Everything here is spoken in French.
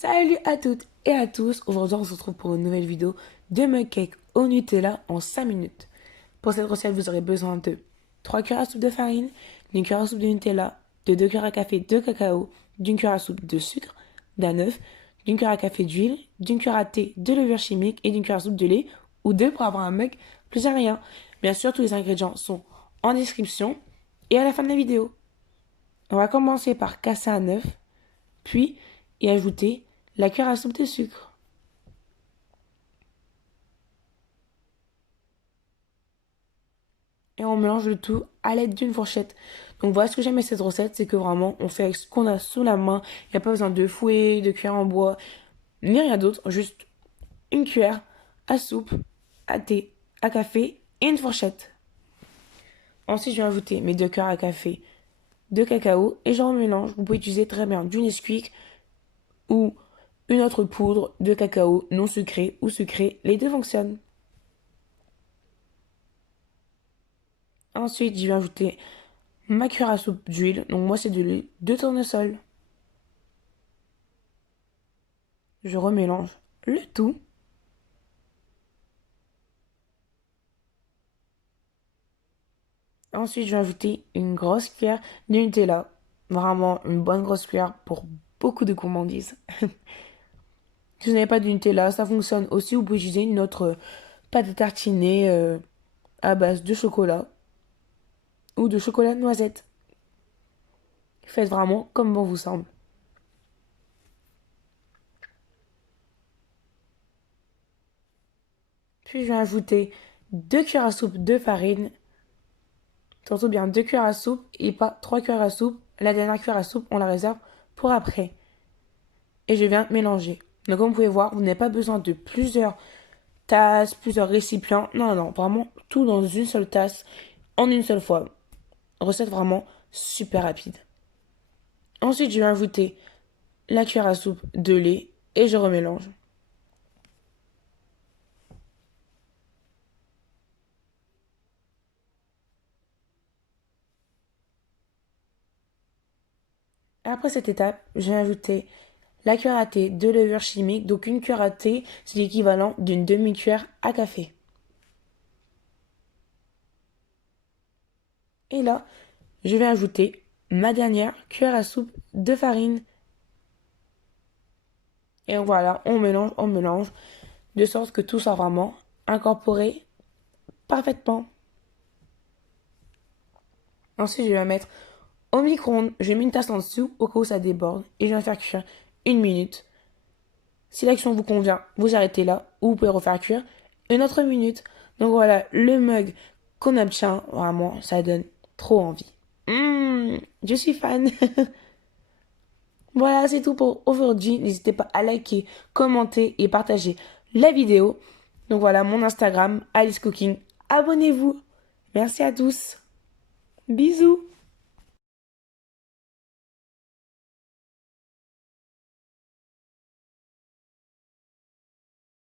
Salut à toutes et à tous, aujourd'hui on se retrouve pour une nouvelle vidéo de mug cake au Nutella en 5 minutes. Pour cette recette vous aurez besoin de 3 cuillères à soupe de farine, d'une cuillère à soupe de Nutella, de 2 cuillères à café de cacao, d'une cuillère à soupe de sucre, d'un œuf, d'une cuillère à café d'huile, d'une cuillère à thé de levure chimique et d'une cuillère à soupe de lait ou deux pour avoir un mug plus à rien. Bien sûr tous les ingrédients sont en description et à la fin de la vidéo. On va commencer par casser un œuf, puis y ajouter la cuillère à soupe de sucre. Et on mélange le tout à l'aide d'une fourchette. Donc voilà ce que j'aime avec cette recette, c'est que vraiment on fait avec ce qu'on a sous la main. Il n'y a pas besoin de fouet, de cuillère en bois, ni rien d'autre. Juste une cuillère à soupe, à thé, à café et une fourchette. Ensuite je vais ajouter mes 2 cuillères à café de cacao et je remélange. Vous pouvez utiliser très bien du Nesquik ou une autre poudre de cacao non sucrée ou sucrée. Les deux fonctionnent. Ensuite, je vais ajouter ma cuillère à soupe d'huile. Donc moi, c'est de l'huile de tournesol. Je remélange le tout. Ensuite, je vais ajouter une grosse cuillère de Nutella. Vraiment une bonne grosse cuillère pour beaucoup de gourmandises. Si vous n'avez pas de Nutella, ça fonctionne aussi. Vous pouvez utiliser une autre pâte à tartiner à base de chocolat ou de chocolat de noisette. Faites vraiment comme bon vous semble. Puis je vais ajouter 2 cuillères à soupe de farine. Surtout bien 2 cuillères à soupe et pas 3 cuillères à soupe. La dernière cuillère à soupe, on la réserve pour après. Et je viens mélanger. Donc comme vous pouvez voir, vous n'avez pas besoin de plusieurs tasses, plusieurs récipients. Non, non, vraiment tout dans une seule tasse, en une seule fois. Recette vraiment super rapide. Ensuite, je vais ajouter la cuillère à soupe de lait et je remélange. Après cette étape, je vais ajouter la cuillère à thé de levure chimique. Donc une cuillère à thé, c'est l'équivalent d'une demi-cuillère à café. Et là, je vais ajouter ma dernière cuillère à soupe de farine. Et voilà, on mélange, de sorte que tout soit vraiment incorporé parfaitement. Ensuite, je vais la mettre au micro-ondes. Je mets une tasse en dessous au cas où ça déborde. Et je vais faire cuire 1 minute. Si l'action vous convient, vous arrêtez là. Ou vous pouvez refaire cuire une autre minute. Donc voilà, le mug qu'on obtient, vraiment, ça donne trop envie. Je suis fan. Voilà, c'est tout pour aujourd'hui. N'hésitez pas à liker, commenter et partager la vidéo. Donc voilà, mon Instagram, Alice Cooking. Abonnez-vous. Merci à tous. Bisous.